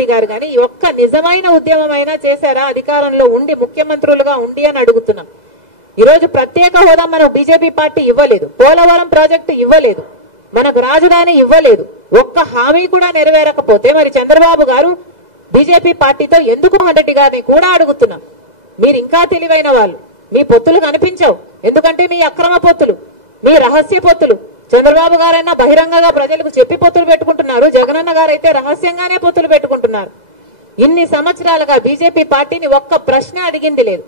రెడ్డి గారు కానీ ఒక్క నిజమైన ఉద్యమమైనా చేశారా అధికారంలో ఉండి ముఖ్యమంత్రులుగా ఉండి అని అడుగుతున్నాం. ఈరోజు ప్రత్యేక హోదా మనకు బీజేపీ పార్టీ ఇవ్వలేదు, పోలవరం ప్రాజెక్టు ఇవ్వలేదు, మనకు రాజధాని ఇవ్వలేదు, ఒక్క హామీ కూడా నెరవేరకపోతే మరి చంద్రబాబు గారు బీజేపీ పార్టీతో ఎందుకు రెడ్డి గారిని కూడా అడుగుతున్నాం. మీరు ఇంకా తెలివైన వాళ్ళు, మీ పొత్తులు కనిపించవు, ఎందుకంటే మీ అక్రమ పొత్తులు, మీ రహస్య పొత్తులు. చంద్రబాబు గారైనా బహిరంగంగా ప్రజలకు చెప్పి పొత్తులు పెట్టుకుంటున్నారు, జగనన్న గారైతే రహస్యంగానే పొత్తులు పెట్టుకుంటున్నారు. ఇన్ని సంవత్సరాలుగా బీజేపీ పార్టీని ఒక్క ప్రశ్న అడిగింది లేదు.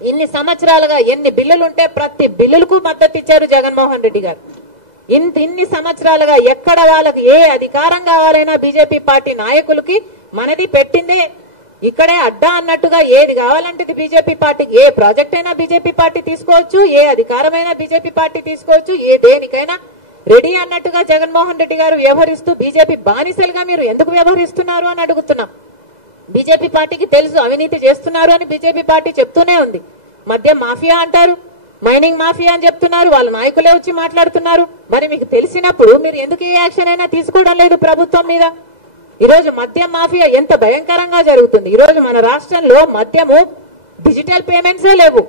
ఇన్ని సంవత్సరాలుగా ఎన్ని బిల్లులుంటే ప్రతి బిల్లులకు మద్దతు ఇచ్చారు జగన్మోహన్ రెడ్డి గారు. ఇన్ని సంవత్సరాలుగా ఎక్కడ వాళ్ళకి ఏ అధికారం కావాలైనా బీజేపీ పార్టీ నాయకులకి మనది పెట్టిందే, ఇక్కడే అడ్డా అన్నట్టుగా ఏది కావాలంటే బీజేపీ పార్టీకి ఏ ప్రాజెక్ట్ అయినా బీజేపీ పార్టీ తీసుకోవచ్చు, ఏ అధికారమైనా బీజేపీ పార్టీ తీసుకోవచ్చు, ఏ దేనికైనా రెడీ అన్నట్టుగా జగన్మోహన్ రెడ్డి గారు వ్యవహరిస్తూ బీజేపీ బానిసలుగా మీరు ఎందుకు వ్యవహరిస్తున్నారు అని అడుగుతున్నాం. బీజేపీ పార్టీకి తెలుసు అవినీతి చేస్తున్నారు అని బీజేపీ పార్టీ చెప్తూనే ఉంది. మద్యం మాఫియా అంటారు, మైనింగ్ మాఫియా అని చెప్తున్నారు, వాళ్ళ నాయకులే వచ్చి మాట్లాడుతున్నారు. మరి మీకు తెలిసినప్పుడు మీరు ఎందుకు ఏ యాక్షన్ అయినా తీసుకోవడం లేదు ప్రభుత్వం మీద? ఈరోజు మద్యం మాఫియా ఎంత భయంకరంగా జరుగుతుంది. ఈరోజు మన రాష్ట్రంలో మద్యము డిజిటల్ పేమెంట్సే లేవు.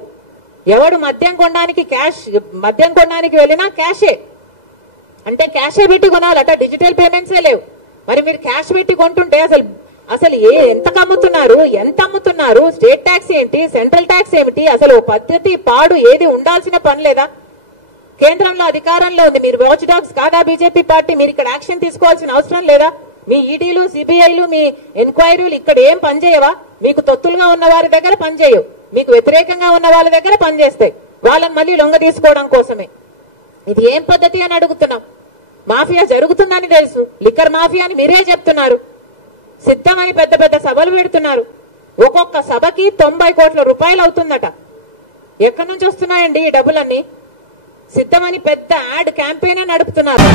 ఎవడు మద్యం కొనడానికి వెళ్ళినా క్యాషే, అంటే క్యాషే పెట్టి కొనాలట, డిజిటల్ పేమెంట్సే లేవు. మరి మీరు క్యాష్ పెట్టి కొంటుంటే అసలు ఎంత అమ్ముతున్నారు? స్టేట్ ట్యాక్స్ ఏంటి, సెంట్రల్ ట్యాక్స్ ఏమిటి? అసలు పద్ధతి పాడు ఏది ఉండాల్సిన పని లేదా? కేంద్రంలో అధికారంలో ఉంది, మీరు వాచ్ డాగ్స్ కాదా బీజేపీ పార్టీ? మీరు ఇక్కడ యాక్షన్ తీసుకోవాల్సిన అవసరం లేదా? మీ ఈడీలు, సిబిఐలు, మీ ఎంక్వైరీలు ఇక్కడ ఏం పనిచేయవా? మీకు తొత్తులుగా ఉన్న వారి దగ్గర పనిచేయవు, మీకు వ్యతిరేకంగా ఉన్న వాళ్ళ దగ్గర పనిచేస్తాయి, వాళ్ళని మళ్ళీ లొంగ తీసుకోవడం కోసమే. ఇది ఏం పద్ధతి అని అడుగుతున్నాం. మాఫియా జరుగుతుందని తెలుసు, లిక్కర్ మాఫియా అని మీరే చెప్తున్నారు, సిద్ధమని పెద్ద పెద్ద సభలు పెడుతున్నారు. ఒక్కొక్క సభకి 90 కోట్ల రూపాయలు అవుతుందట. ఎక్కడి నుంచి వస్తున్నాయండి ఈ డబ్బులన్నీ? సిద్ధమని పెద్ద యాడ్ క్యాంపెయిన్ నడుపుతున్నారు.